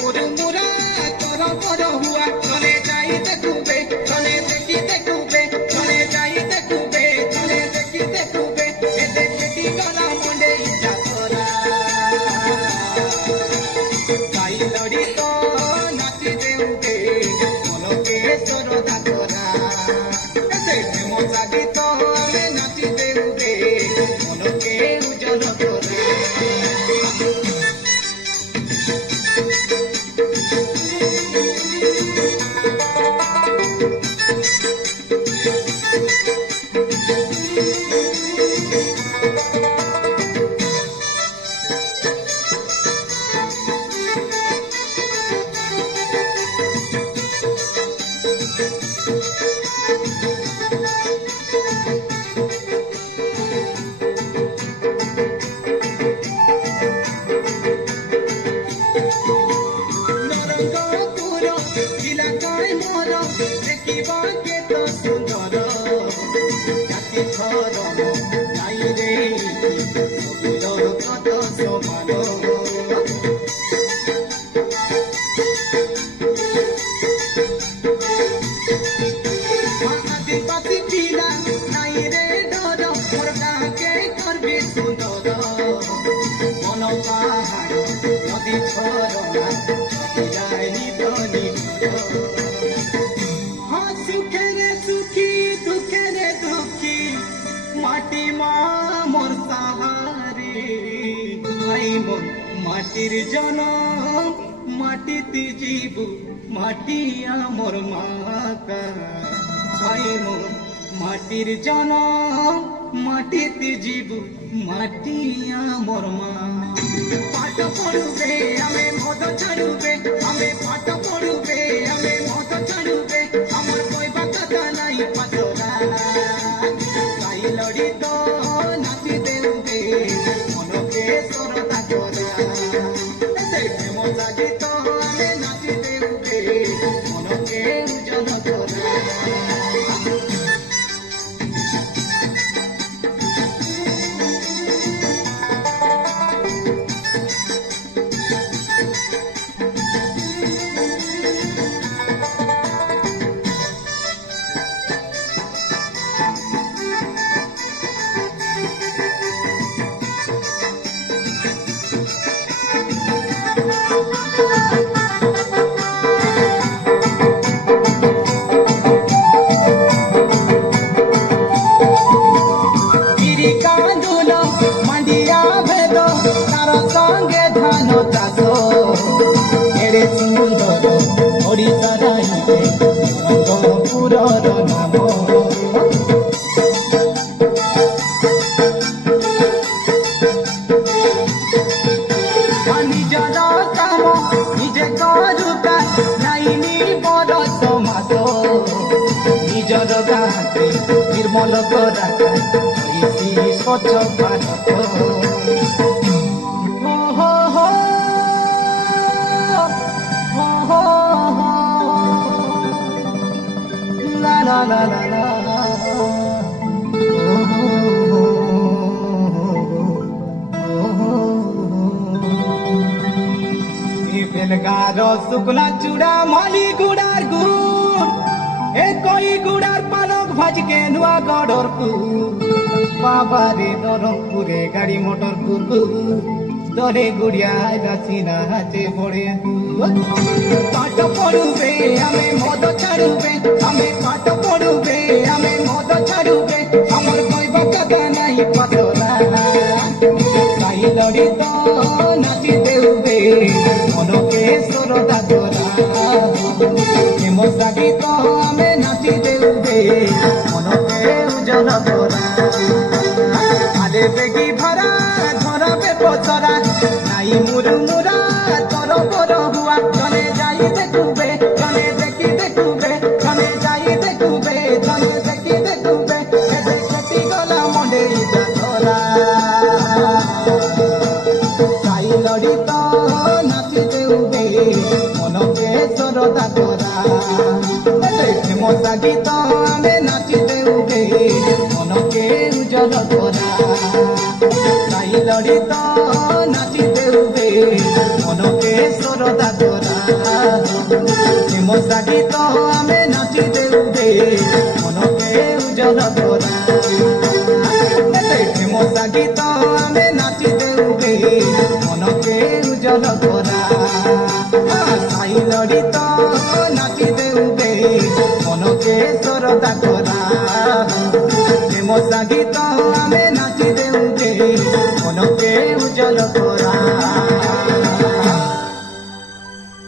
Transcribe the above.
मुरमुरा तोर पर हुआ चले जाई देखुबे चले देखी देखुबे चले जाई देखुबे चले देखी देखुबे ए देखी गला मुंडे इजा तोरा साई लड़ी तो नाची देउबे मन के सरोदा तोरा ए देखे मजा गीत आमे नाची देउबे मन के उजल तोरा माटिर जनम माटिते जीबू माटी आमर माका भाई मोर माटिर जनम माटिते जीबू माटी आमर मा पाठ पढ़ुबे आमे मद छाड़ुबे आमे पाठ पढ़ुबे आमे मद छाड़ुबे आमर कहबा कथा नाही पातरा साई लड़ी तो नाची देउबे मन के सरदा तोरा देखे मजा गीत आमे नाची देउबे मन के उजल तोरा निर्मल स्वच्छ भारत ला ला ला ला ला बेलगार शुक्ला चूड़ा माली गुड़ार गुड़ ए कोई गुड़ार पालक भाज के नुआ गड़र बाबा रे नरमपुरे गाड़ी मोटर दरे गुड़िया सीना हाथे पड़े पाठ पढ़ुबे आमे मद छाड़ुबे आमे पाठ पढ़ुबे आमे मद छाड़ुबे आमर कहबा कथा नाही पातरा साई लड़ी तो नाची देउबे मन के सरदा तोरा मजा गीत आमे नाची देउबे मन के उजल तोरा आरे बेगी भरा धरबे पचरा नाई मुरमुरा तोर पर हुआ चले जाई देखुबे चले देखी देखुबे चले जाई देखुबे चले देखी देखुबे देखी गला मुंडे इजा तोरा साई लड़ी तो नाची देउबे मन के सरदा तोरा देखे मजा गीत आमे नाची देउबे मन के उजल तोरा साई लड़ी तो नाची देउबे मन के सरदा तोरा। প্রেমসা গীত আমি নাচি দেউ রে মনকে উজ্জ্বল করা প্রেমসা গীত আমি নাচি দেউ রে মনকে উজ্জ্বল করা সাই লড়িত নাচি দেউ রে মনকে সরদা করা প্রেমসা গীত আমি নাচি দেউ রে মনকে উজ্জ্বল করা